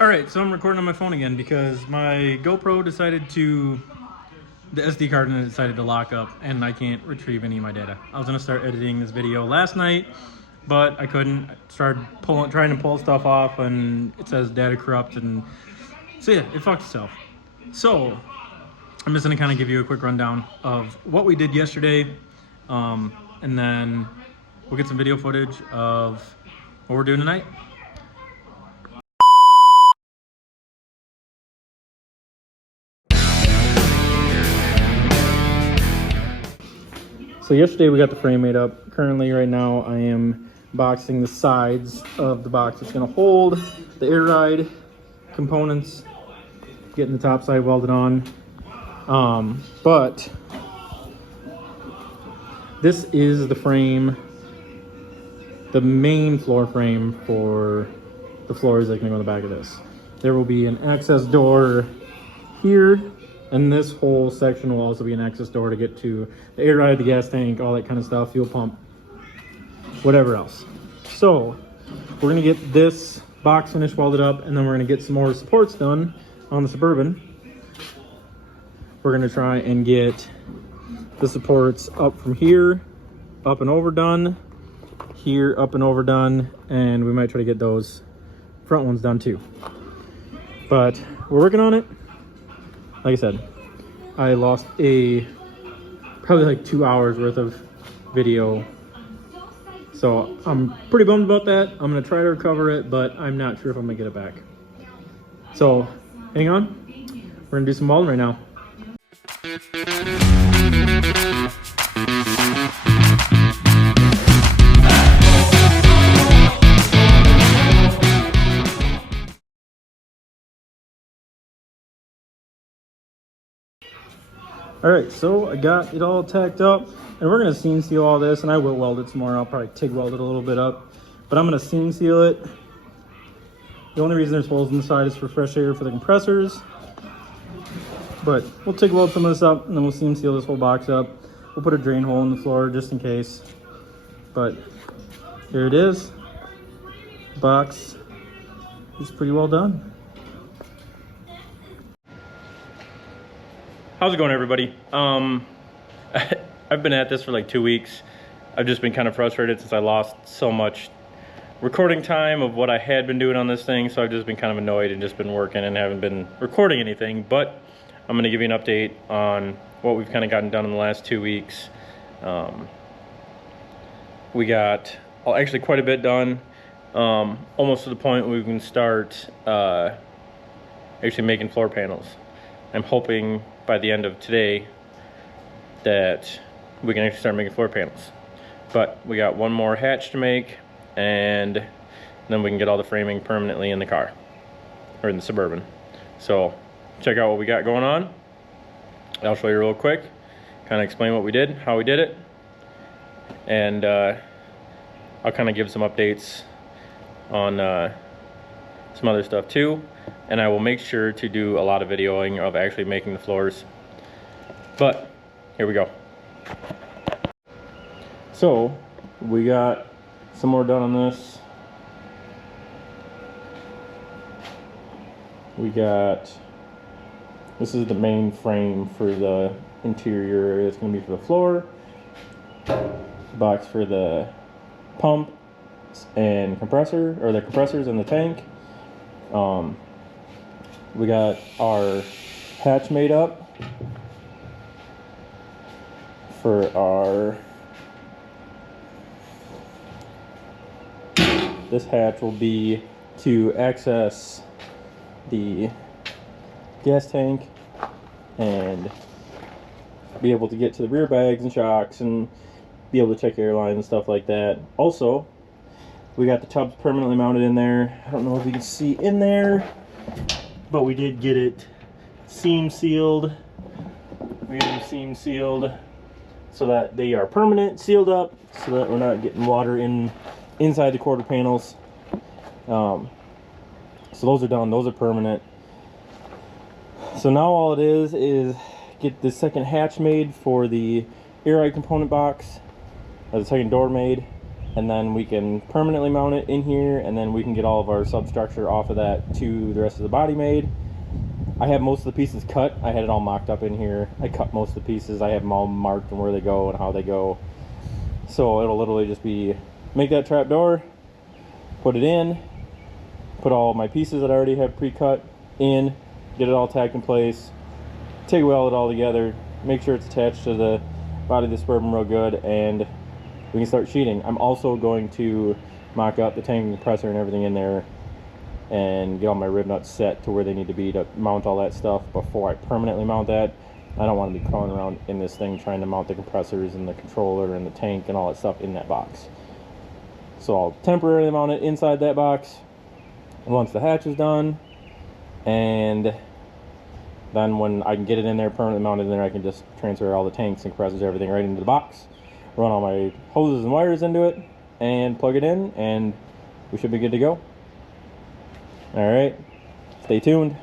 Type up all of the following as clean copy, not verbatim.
Alright, so I'm recording on my phone again because my GoPro the SD card in it decided to lock up and I can't retrieve any of my data. I was gonna start editing this video last night, but I couldn't. I started trying to pull stuff off and it says data corrupt, and so yeah, it fucked itself. So I'm just gonna kind of give you a quick rundown of what we did yesterday, and then we'll get some video footage of what we're doing tonight. So yesterday we got the frame made up. Currently right now I am boxing the sides of the box that's gonna hold the air ride components, getting the top side welded on. But this is the frame, the main floor frame for the floors that are gonna go in the back of this. There will be an access door here, and this whole section will also be an access door to get to the air ride, the gas tank, all that kind of stuff, fuel pump, whatever else. So we're gonna get this box finished, welded up, and then we're gonna get some more supports done on the Suburban. We're gonna try and get the supports up from here, up and over done, here, up and over done, and we might try to get those front ones done too. But we're working on it. Like I said, I lost probably like 2 hours worth of video, so I'm pretty bummed about that. I'm gonna try to recover it, but I'm not sure if I'm gonna get it back. So hang on, we're gonna do some welding right now. All right, so I got it all tacked up, and we're gonna seam seal all this, and I will weld it some more. I'll probably TIG weld it a little bit up, but I'm gonna seam seal it. The only reason there's holes in the side is for fresh air for the compressors, but we'll TIG weld some of this up, and then we'll seam seal this whole box up. We'll put a drain hole in the floor just in case, but here it is. The box is pretty well done. How's it going, everybody? I've been at this for like 2 weeks. I've just been kind of frustrated since I lost so much recording time of what I had been doing on this thing, so I've just been kind of annoyed and just been working and haven't been recording anything. But I'm going to give you an update on what we've kind of gotten done in the last 2 weeks. We got actually quite a bit done, almost to the point where we can start actually making floor panels. I'm hoping by the end of today that we can actually start making floor panels. But we got one more hatch to make, and then we can get all the framing permanently in the car, or in the Suburban. So check out what we got going on. I'll show you real quick, kind of explain what we did, how we did it, and I'll kind of give some updates on some other stuff too. And I will make sure to do a lot of videoing of actually making the floors. But here we go. So we got some more done on this. This is the main frame for the interior area. It's going to be for the floor, box for the pump and compressor, or the compressors and the tank. We got our hatch made up for this hatch will be to access the gas tank and be able to get to the rear bags and shocks and be able to check air lines and stuff like that. Also, we got the tubs permanently mounted in there. I don't know if you can see in there, but we did get it seam sealed. We got them seam sealed so that they are permanent, sealed up, so that we're not getting water inside the quarter panels. So those are done, those are permanent. So now all it is get the second hatch made for the air ride component box, or the second door made, and then we can permanently mount it in here, and then we can get all of our substructure off of that to the rest of the body made. I have most of the pieces cut. I had it all mocked up in here. I cut most of the pieces. I have them all marked and where they go and how they go. So it'll literally just be make that trap door, put it in, put all my pieces that I already have pre-cut in, get it all tacked in place, TIG weld it all together, make sure it's attached to the body of the Suburban real good, and we can start sheeting. I'm also going to mock up the tank compressor and everything in there and get all my rib nuts set to where they need to be to mount all that stuff before I permanently mount that. I don't want to be crawling around in this thing trying to mount the compressors and the controller and the tank and all that stuff in that box. So I'll temporarily mount it inside that box once the hatch is done, and then when I can get it in there permanently mounted in there, I can just transfer all the tanks and compressors, everything right into the box, run all my hoses and wires into it, and plug it in, and we should be good to go. All right, stay tuned.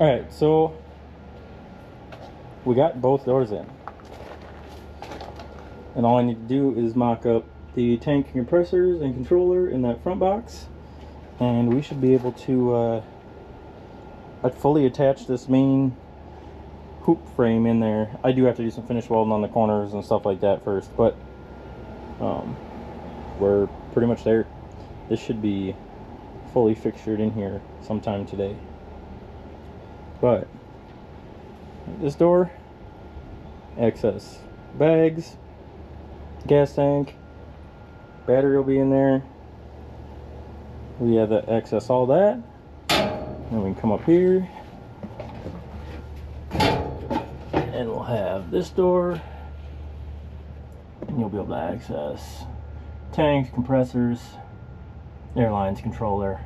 All right, so we got both doors in, and all I need to do is mock up the tank compressors and controller in that front box, and we should be able to fully attach this main hoop frame in there. I do have to do some finish welding on the corners and stuff like that first, but we're pretty much there. This should be fully fixtured in here sometime today. But this door, access bags, gas tank, battery will be in there. We have to access all that. Then we can come up here and we'll have this door, and you'll be able to access tanks, compressors, airlines, controller,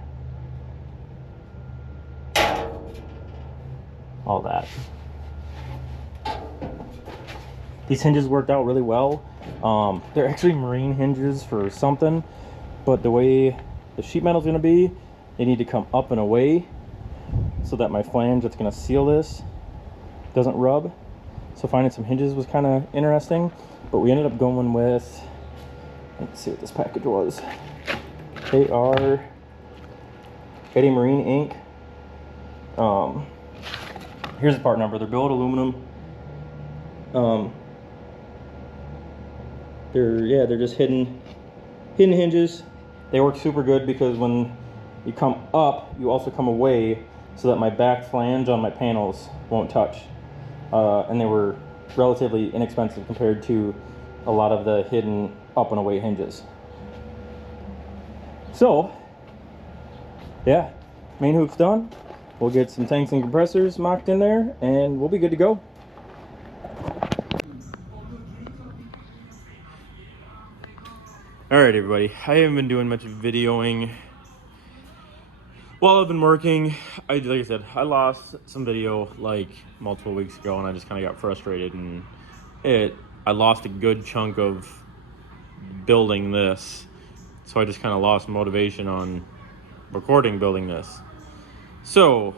all that. These hinges worked out really well. They're actually marine hinges for something, but the way the sheet metal is going to be, they need to come up and away so that my flange that's going to seal this doesn't rub. So finding some hinges was kind of interesting, but we ended up going with, let's see what this package was. They are Eddie Marine Inc. Here's the part number. They're billet aluminum. They're just hidden hinges. They work super good because when you come up, you also come away so that my back flange on my panels won't touch. And they were relatively inexpensive compared to a lot of the hidden up and away hinges. So, yeah, main hoop's done. We'll get some tanks and compressors mocked in there, and we'll be good to go. All right, everybody. I haven't been doing much videoing while I've been working. Like I said, I lost some video like multiple weeks ago, and I just kind of got frustrated, and I lost a good chunk of building this, so I just kind of lost motivation on recording building this. So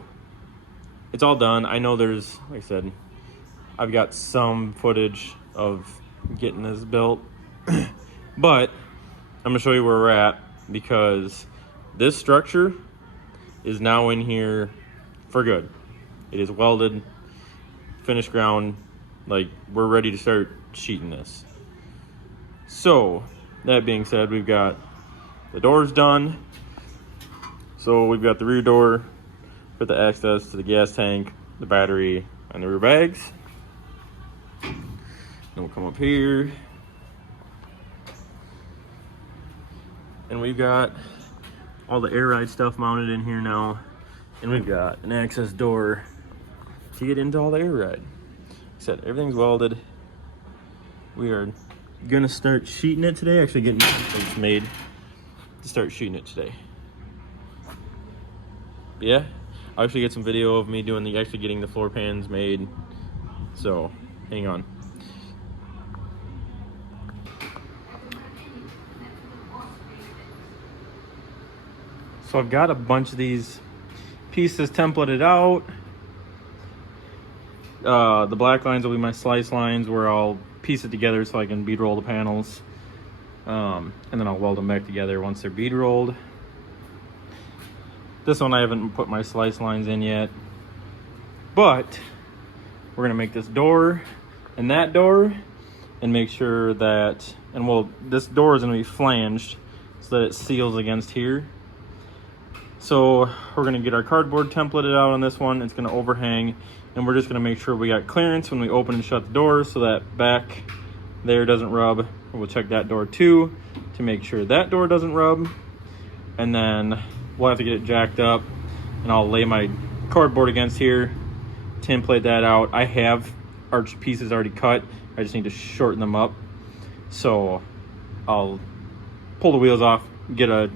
it's all done. I know there's, like I said, I've got some footage of getting this built, but I'm gonna show you where we're at, because this structure is now in here for good. It is welded, finished ground, like we're ready to start sheeting this. So that being said, we've got the doors done. So we've got the rear door for the access to the gas tank, the battery, and the rear bags. Then we'll come up here, and we've got all the air ride stuff mounted in here now, and we've got an access door to get into all the air ride. Like I said, everything's welded. We are gonna start sheeting it today, actually getting plates made. to start shooting it today. Yeah, I'll actually get some video of me doing actually getting the floor pans made. So, hang on. So I've got a bunch of these pieces templated out. The black lines will be my slice lines where I'll piece it together so I can bead roll the panels. And then I'll weld them back together once they're bead rolled. This one I haven't put my slice lines in yet. But we're gonna make this door and that door and make sure that, and well, this door is gonna be flanged so that it seals against here. So we're gonna get our cardboard templated out on this one. It's gonna overhang, and we're just gonna make sure we got clearance when we open and shut the door so that back there doesn't rub. We'll check that door too to make sure that door doesn't rub. And then we'll have to get it jacked up, and I'll lay my cardboard against here, template that out. I have arch pieces already cut. I just need to shorten them up. So I'll pull the wheels off, get a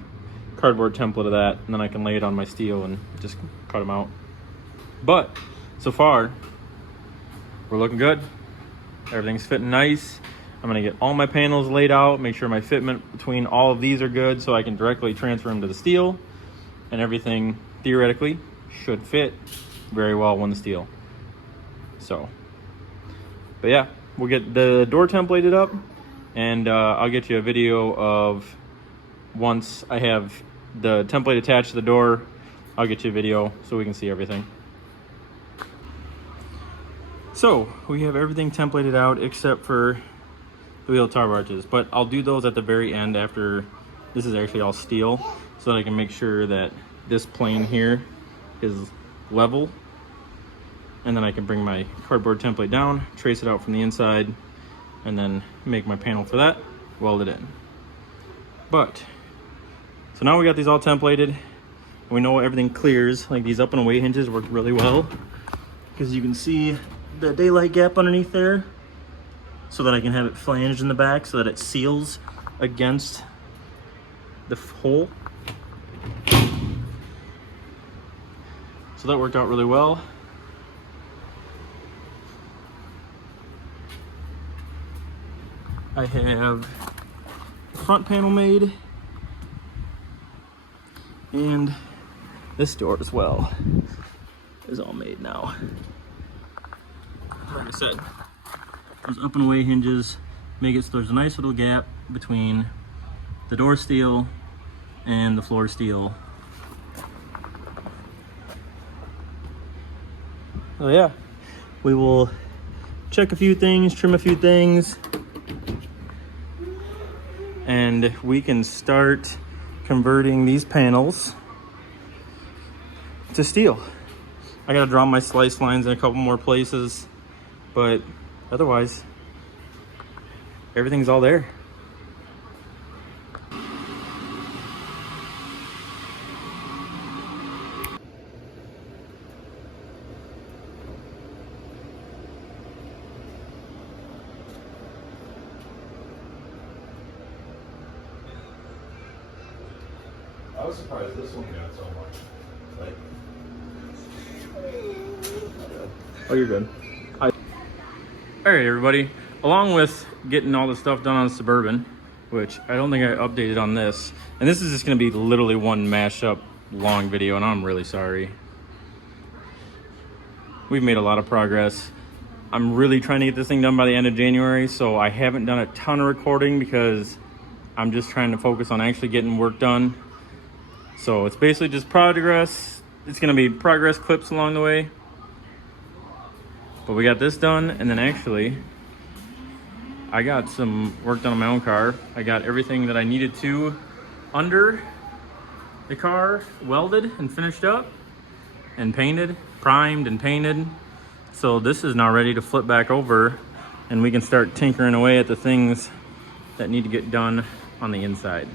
cardboard template of that, and then I can lay it on my steel and just cut them out. But so far, we're looking good. Everything's fitting nice. I'm gonna get all my panels laid out, make sure my fitment between all of these are good so I can directly transfer them to the steel, and everything theoretically should fit very well on the steel. So, but yeah, we'll get the door templated up, and I'll get you a video of once I have the template attached to the door. I'll get you a video so we can see everything. So we have everything templated out except for the wheel tar arches, but I'll do those at the very end after this is actually all steel, so that I can make sure that this plane here is level, and then I can bring my cardboard template down, trace it out from the inside, and then make my panel for that, weld it in. But so now we got these all templated, and we know everything clears. Like these up and away hinges work really well because you can see the daylight gap underneath there, so that I can have it flanged in the back so that it seals against the hole. So that worked out really well. I have the front panel made, and this door as well is all made now. Like I said, those up and away hinges make it so there's a nice little gap between the door steel and the floor steel. So yeah, we will check a few things, trim a few things, and we can start converting these panels to steel. I gotta draw my slice lines in a couple more places, but otherwise, everything's all there. I was surprised this one got so much. Like, Oh, you're good. All right, everybody. Along with getting all the stuff done on the Suburban, which I don't think I updated on this, and this is just going to be literally one mashup long video, and I'm really sorry. We've made a lot of progress. I'm really trying to get this thing done by the end of January, so I haven't done a ton of recording because I'm just trying to focus on actually getting work done. So it's basically just progress. It's going to be progress clips along the way. But we got this done, and then actually I got some work done on my own car. I got everything that I needed to under the car welded and finished up and painted, primed and painted. So this is now ready to flip back over, and we can start tinkering away at the things that need to get done on the inside.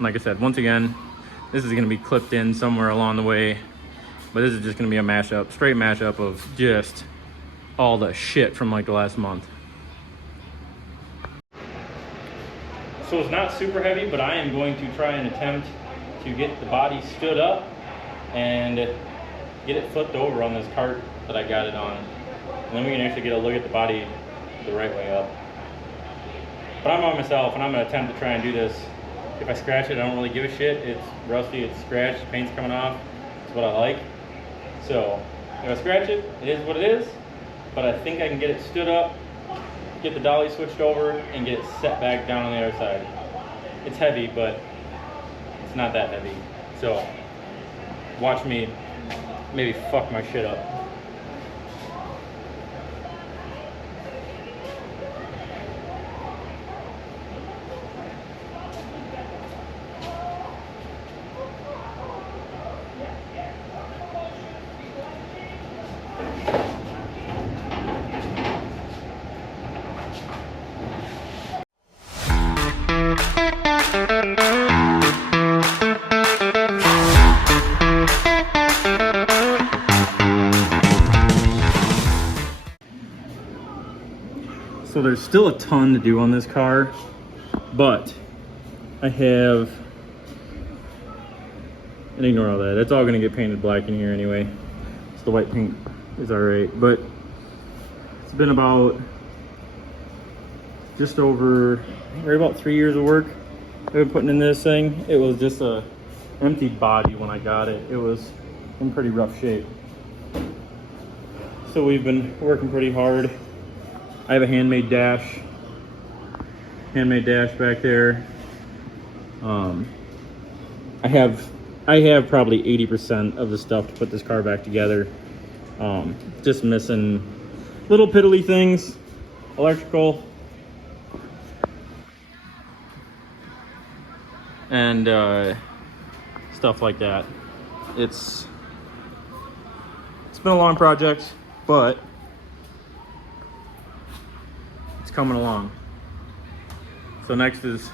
Like I said, once again, this is going to be clipped in somewhere along the way, but this is just going to be a mashup, straight mashup of just all the shit from like the last month. So it's not super heavy, but I am going to try and attempt to get the body stood up and get it flipped over on this cart that I got it on. And then we can actually get a look at the body the right way up. But I'm on myself, and I'm gonna attempt to try and do this. If I scratch it, I don't really give a shit. It's rusty, it's scratched, paint's coming off. It's what I like. So if I scratch it, it is what it is. But I think I can get it stood up, get the dolly switched over, and get it set back down on the other side. It's heavy, but it's not that heavy. So watch me maybe fuck my shit up. So there's still a ton to do on this car, but I have, and ignore all that, it's all gonna get painted black in here anyway. So the white paint is all right, but it's been about just over, right about 3 years of work I've been putting in this thing. It was just a empty body when I got it. It was in pretty rough shape. So we've been working pretty hard. I have a handmade dash back there. I have probably 80% of the stuff to put this car back together. Just missing little piddly things, electrical, and stuff like that. It's been a long project, but it's coming along. So next is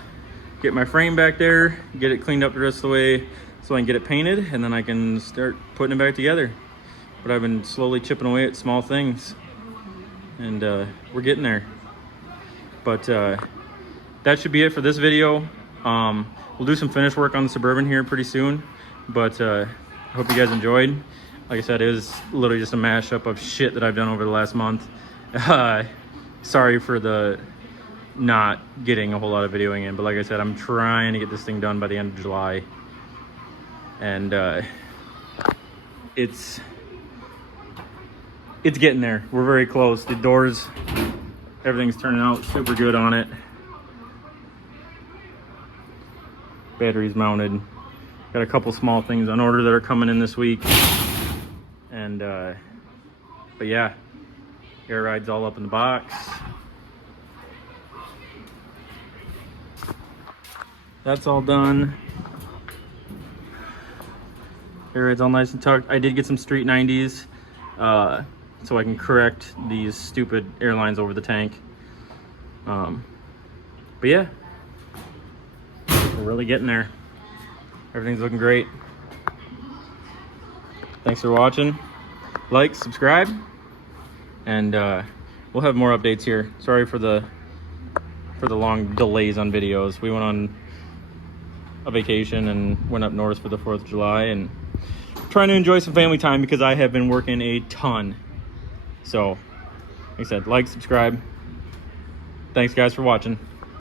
get my frame back there, get it cleaned up the rest of the way so I can get it painted, and then I can start putting it back together. But I've been slowly chipping away at small things, and we're getting there. But that should be it for this video. We'll do some finish work on the Suburban here pretty soon, but I hope you guys enjoyed. Like I said, it was literally just a mashup of shit that I've done over the last month. Sorry for the not getting a whole lot of videoing in, but like I said, I'm trying to get this thing done by the end of July. And it's getting there. We're very close. The doors, everything's turning out super good on it. Batteries mounted. Got a couple small things on order that are coming in this week. And but yeah, air ride's all up in the box. That's all done. Air ride's all nice and tucked. I did get some street 90s so I can correct these stupid airlines over the tank. But yeah, we're really getting there. Everything's looking great. Thanks for watching. Like, subscribe, and we'll have more updates here. Sorry for the long delays on videos. We went on a vacation and went up north for the 4th of July and trying to enjoy some family time because I have been working a ton. So, like I said, like, subscribe. Thanks guys for watching.